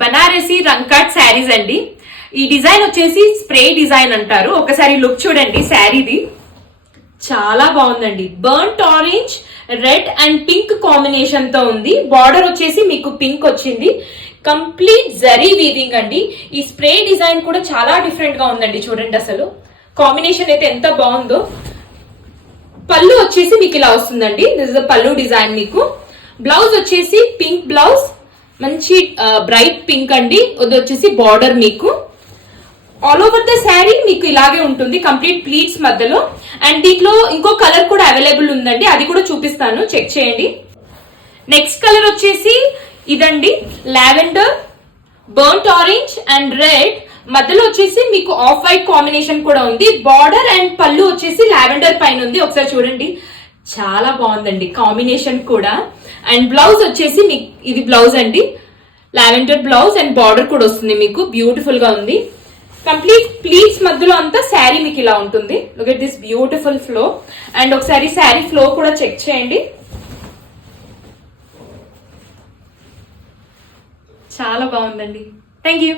బనారసి రంకాట్ శారీస్ అండి. ఈ డిజైన్ వచ్చేసి స్ప్రే డిజైన్ అంటారు. ఒకసారి లుక్ చూడండి శారీది, చాలా బాగుందండి. Burnt orange, red and pink combination తో ఉంది. బార్డర్ వచ్చేసి మీకు పింక్ వచ్చింది. కంప్లీట్ జరీ వీవింగ్ అండి. ఈ స్ప్రే డిజైన్ కూడా చాలా డిఫరెంట్ గా ఉందండి. చూడండి అసలు కాంబినేషన్ అయితే ఎంత బాగుందో. పళ్ళు వచ్చేసి మీకు ఇలా వస్తుందండి. దిస్ ఇస్ పళ్ళు డిజైన్. మీకు బ్లౌజ్ వచ్చేసి పింక్ బ్లౌజ్, మంచి బ్రైట్ పింక్ అండి. ఇది వచ్చేసి బార్డర్. మీకు ఆల్ ఓవర్ ద శారీ మీకు ఇలాగే ఉంటుంది, కంప్లీట్ ప్లీట్స్ మధ్యలో. అండ్ దీంట్లో ఇంకో కలర్ కూడా అవైలబుల్ ఉందండి, అది కూడా చూపిస్తాను, చెక్ చేయండి. నెక్స్ట్ కలర్ వచ్చేసి ఇదండి, lavender, burnt orange and red. మధ్యలో వచ్చేసి మీకు ఆఫ్ వైట్ కాంబినేషన్ కూడా ఉంది. బార్డర్ అండ్ పళ్ళు వచ్చేసి లావెండర్ పైన ఉంది. ఒకసారి చూడండి, చాలా బాగుందండి కాంబినేషన్ కూడా. అండ్ బ్లౌజ్ వచ్చేసి మీకు ఇది బ్లౌజ్ అండి, లావెండర్ బ్లౌజ్ అండ్ బార్డర్ కూడా వస్తుంది. మీకు బ్యూటిఫుల్ గా ఉంది. కంప్లీట్ ప్లీట్స్ మధ్యలో అంతా శారీ మీకు ఇలా ఉంటుంది. Look at this beautiful flow. And ఒకసారి శారీ ఫ్లో కూడా చెక్ చేయండి, చాలా బాగుందండి. Thank you.